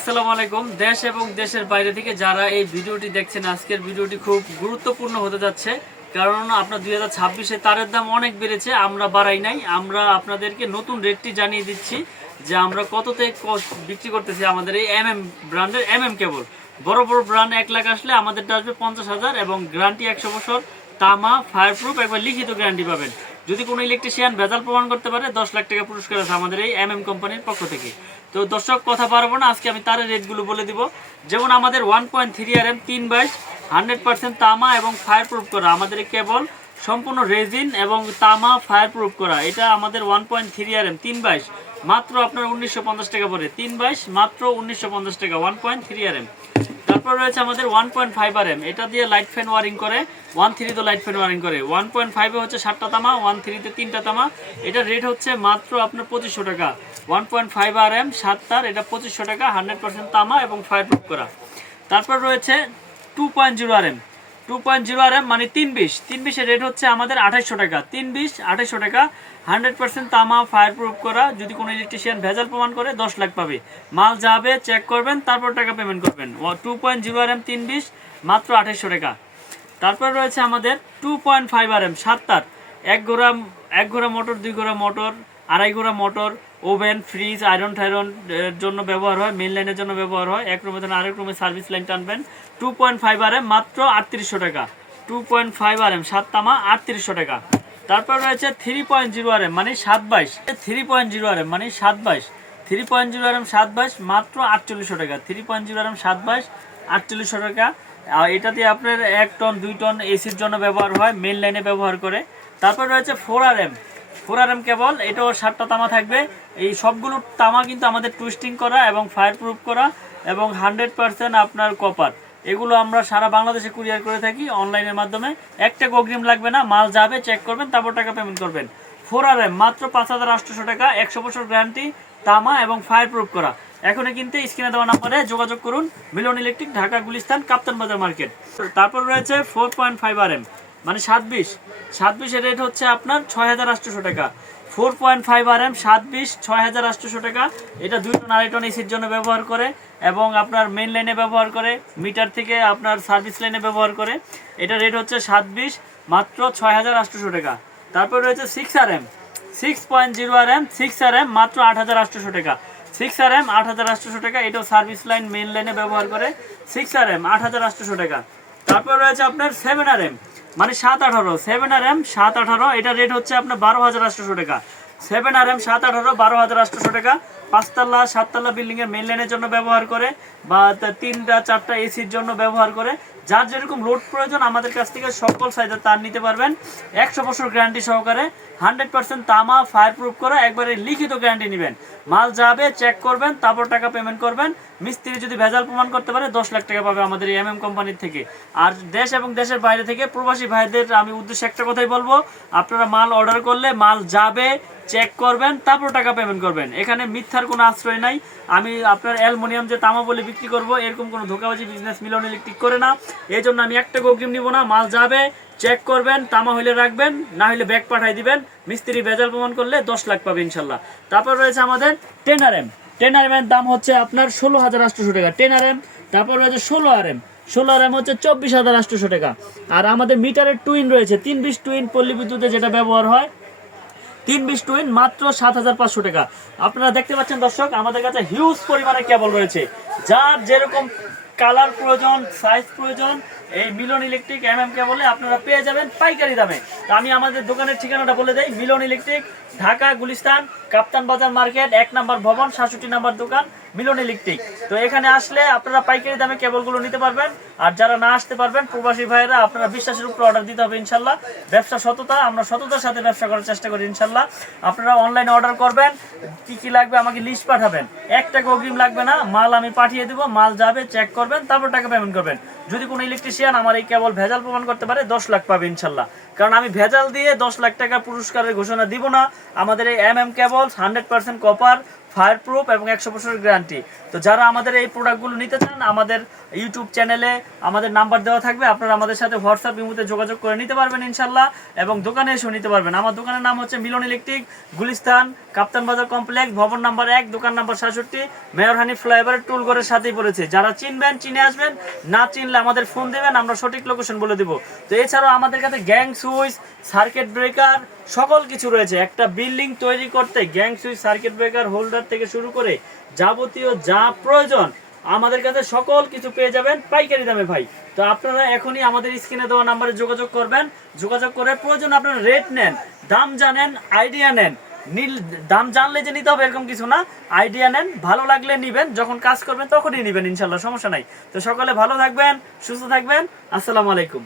আসসালামু আলাইকুম। দেশ এবং দেশের বাইরে থেকে যারা এই ভিডিওটি দেখছেন, আজকের ভিডিওটি খুব গুরুত্বপূর্ণ হতে যাচ্ছে। কারণ আপনার 2026-এ তারের দাম অনেক বেড়েছে, আমরা বাড়াই নাই। আমরা আপনাদেরকে নতুন রেটটি জানিয়ে দিচ্ছি যে আমরা কততে বিক্রি করতেছি আমাদের এই ব্র্যান্ডের কেবল। বড় বড় ব্র্যান্ড 1 লাখ আসলে আমাদেরটা আসবে 50,000 এবং গ্যারান্টি 100 বছর, তামা ফায়ারপ্রুফ, একবার লিখিত গ্যারান্টি পাবেন। যদি কোনো ইলেকট্রিশিয়ান ভেজাল প্রমাণ করতে পারে 10 লাখ টাকা পুরস্কার আছে আমাদের এই কোম্পানির পক্ষ থেকে। তো দর্শক, কথা পারবো না, আজকে আমি তারের রেটগুলো বলে দিব। যেমন আমাদের 1.3 RM 3/22 100% তামা এবং ফায়ারপ্রুফ করা আমাদের এই কেবল, সম্পূর্ণ রেজিন এবং তামা ফায়ারপ্রুফ করা। এটা আমাদের 1.3 RM 3/22 মাত্র আপনার 1950 টাকা পড়ে। 3/22 মাত্র 1950 টাকা 1.3 RM। তারপর রয়েছে আমাদের 1.5 RM, এটা দিয়ে লাইট ফ্যান ওয়ারিং করে। 1.3 তো লাইট ফ্যান ওয়ারিং করে। 1.5 এ হচ্ছে 7টা তামা, 1.3 তে 3টা তামা। এটা রেট হচ্ছে মাত্র আপনার 2500 টাকা। 1.5 RM 7 তার, এটা 2500 টাকা, 100% তামা এবং ফায়ারপ্রুফ করা। তারপর রয়েছে 2.0 RM। 2.0 RM মানে 320 এর রেট হচ্ছে আমাদের 2800 টাকা। 2800 টাকা, 100% তামা ফায়ারপ্রুফ করা। যদি কোনো ইলেকট্রিশিয়ান ভেজাল প্রমাণ করে 10 লাখ পাবে। মাল যাবে, চেক করবেন, তারপর টাকা পেমেন্ট করবেন। 2.0 RM 320 মাত্র 2800 টাকা। তারপর রয়েছে আমাদের 2.5 RM 7 তার, এক ঘোড়া মোটর, 2 ঘোড়া মোটর, 2.5 ঘোড়া মোটর, ওভেন, ফ্রিজ, আয়রন টাইরন এর জন্য ব্যবহার হয়, মেইন লাইনের জন্য ব্যবহার হয়। এক রুমে ধরেন আরেক রুমে সার্ভিস লাইন টানবেন। 2.5 RM মাত্র 3800 টাকা। 2.5 RM 7 তামা 3800 টাকা। তারপর রয়েছে 3.0 RM মানে 7/22। 3.0 RM মানে 7/22। 3.0 RM 7/22 মাত্র 4800 টাকা। 3.0 RM 7/22 4800 টাকা। এটা দিয়ে আপনার 1 টন 2 টন এসির জন্য ব্যবহার হয়, মেইন লাইনে ব্যবহার করে। তারপর রয়েছে 4 RM। 4 RM কেবল, এটাও 7টা তামা থাকবে। এই সবগুলো তামা কিন্তু আমাদের টুইস্টিং করা এবং ফায়ারপ্রুফ করা এবং 100% আপনার কপার। এগুলো আমরা সারা বাংলাদেশে কুরিয়ার করে থাকি অনলাইনের মাধ্যমে। একটা অগ্রিম লাগবে না, মাল যাবে, চেক করবেন, তারপর টাকা পেমেন্ট করবেন। 4 RM মাত্র 5800 টাকা, 100 বছর গ্যারান্টি, তামা এবং ফায়ারপ্রুফ করা। এখনই কিনতে স্ক্রিনে দেওয়া নাম্বারে যোগাযোগ করুন। মিলন ইলেকট্রিক, ঢাকা গুলিস্তান, কাপ্তান বাজার মার্কেট। তারপর রয়েছে 4.5 RM মানে 720 এর রেট হচ্ছে আপনার 6800 টাকা। 4.5 RM 720 6800 টাকা। এটা 2 টন 2.5 টন এসির জন্য ব্যবহার করে এবং আপনার মেইন লাইনে ব্যবহার করে, মিটার থেকে আপনার সার্ভিস লাইনে ব্যবহার করে। এটা রেট হচ্ছে 720 মাত্র 6800 টাকা। তারপর রয়েছে 6 RM 6.0 RM 6 RM মাত্র 8800 টাকা। 6 RM 8800 টাকা। এটাও সার্ভিস লাইন, মেইন লাইনে ব্যবহার করে। 6 RM 8800 টাকা। তারপর রয়েছে আপনার 7 RM মানে 718। 7 RM 718, এটা রেট হচ্ছে আপনার 12800 টাকা। 7 RM 718 12800 টাকা। 5 তলা 7 তলা বিল্ডিং এর মেইন লাইনের জন্য ব্যবহার করে বা 3টা 4টা এসির জন্য ব্যবহার করে। যার যেরকম লোড প্রয়োজন আমাদের কাছ থেকে সকল সাইজের তার নিতে পারবেন। 100 বছর গ্যারান্টি সহকারে, 100% তামা ফায়ারপ্রুফ করা, একবারে লিখিত গ্যারান্টি নেবেন। মাল যাবে, চেক করবেন, তারপর টাকা পেমেন্ট করবেন। মিস্ত্রি যদি ভেজাল প্রমাণ করতে পারে 10 লাখ টাকা পাবে আমাদের এই কোম্পানির থেকে। আর দেশ এবং দেশের বাইরে থেকে প্রবাসী ভাইদের আমি উদ্দেশ্যে একটা কথাই বলবো, আপনারা মাল অর্ডার করলে মাল যাবে, চেক করবেন, তারপর টাকা পেমেন্ট করবেন। এখানে মিথ্যার কোনো আশ্রয় নাই। আমি আপনার অ্যালুমিনিয়াম যে তামা বলে বিক্রি করব, এরকম কোনো ধোকাবাজি বিজনেস মিলন ইলেকট্রিক করে না। এই জন্য আমি একটা অগ্রিম নিব না। মাল যাবে, চেক করবেন, তামা হইলে রাখবেন, না হলে ব্যাগ পাঠাই দিবেন। মিস্ত্রি ভেজাল প্রমাণ করলে 10 লাখ পাবে ইনশাল্লাহ। তারপর রয়েছে আমাদের 10 RM। 10 RM এর দাম হচ্ছে আপনার 16800 টাকা 10 RM। তারপর রয়েছে 16 RM। 16 RM হচ্ছে 24800 টাকা। আর আমাদের মিটারের টুইন রয়েছে 320 টুইন, পল্লী বিদ্যুতে যেটা ব্যবহার হয়, 320 টুইন মাত্র 7500 টাকা। আপনারা দেখতে পাচ্ছেন দর্শক, আমাদের কাছে হিউজ পরিমাণে কেবল রয়েছে। যার যেরকম কালার প্রয়োজন, সাইজ প্রয়োজন, এই মিলন ইলেকট্রিক কেবলে আপনারা পেয়ে যাবেন পাইকারি দামে। তো আমি আমাদের দোকানের ঠিকানাটা বলে দেই। মিলন ইলেকট্রিক, ঢাকা গুলিস্তান, কাপ্তান বাজার মার্কেট, 1 নম্বর ভবন, 67 নম্বর দোকান, মিলন ইলেকট্রিক। তো এখানে আসলে আপনারা পাইকারি দামে কেবলগুলো নিতে পারবেন। আর যারা না আসতে পারবেন, প্রবাসী ভাইয়েরা, আপনারা বিশ্বাসের উপর অর্ডার দিতে হবে ইনশাল্লাহ। ব্যবসা সততা, আমরা সততার সাথে ব্যবসা করার চেষ্টা করি ইনশাল্লাহ। আপনারা অনলাইনে অর্ডার করবেন, কি কি লাগবে আমাকে লিস্ট পাঠাবেন। 1 টাকা অগ্রিম লাগবে না, মাল আমি পাঠিয়ে দেবো, মাল যাবে, চেক করবেন, তারপর টাকা পেমেন্ট করবেন। যদি কোনো ইলেকট্রিশিয়ান আমার এই কেবল ভেজাল প্রমাণ করতে পারে 10 লাখ পাবে ইনশাল্লাহ। কারণ আমি ভেজাল দিয়ে 10 লাখ টাকা পুরস্কারের ঘোষণা দিব না। আমাদের এই কেবল 100% কপার, ফায়ার প্রুফ এবং 100 বছরের গ্যারান্টি। তো যারা আমাদের এই প্রোডাক্টগুলো নিতে চান, আমাদের ইউটিউব চ্যানেলে আমাদের নাম্বার দেওয়া থাকবে, আপনারা আমাদের সাথে হোয়াটসঅ্যাপ ইমোতে যোগাযোগ করে নিতে পারবেন ইনশাল্লাহ, এবং দোকানে এসেও নিতে পারবেন। আমার দোকানের নাম হচ্ছে মিলন ইলেকট্রিক, গুলিস্তান কাপ্তান বাজার কমপ্লেক্স, ভবন নাম্বার 1, দোকান নাম্বার 67, মেয়র হানিফ ফ্লাইওভারের টুলঘরের সাথেই পড়েছে। যারা চিনবেন চিনে আসবেন, না চিনলে আমাদের ফোন দেবেন, আমরা সঠিক লোকেশন বলে দেবো। তো এছাড়াও আমাদের কাছে গ্যাং সুইচ, সার্কিট ব্রেকার সকল কিছু রয়েছে। একটা বিল্ডিং তৈরি করতে gang switch, circuit breaker, holder থেকে শুরু করে যাবতীয় যা প্রয়োজন আমাদের কাছে সকল কিছু পেয়ে যাবেন পাইকারি দামে ভাই। তো আপনারা এখনই আমাদের স্ক্রিনে দেওয়া নাম্বারে যোগাযোগ করবেন, যোগাযোগ করে প্রয়োজন আপনারা রেট নেন, দাম জানেন, আইডিয়া নেন। দাম জানলে যে নিতে হবে এরকম কিছু না, আইডিয়া নেন, ভালো লাগলে নিবেন, যখন কাজ করবেন তখনই নিবেন ইনশাল্লাহ, সমস্যা নাই। তো সকলে ভালো থাকবেন, সুস্থ থাকবেন, আসসালামু আলাইকুম।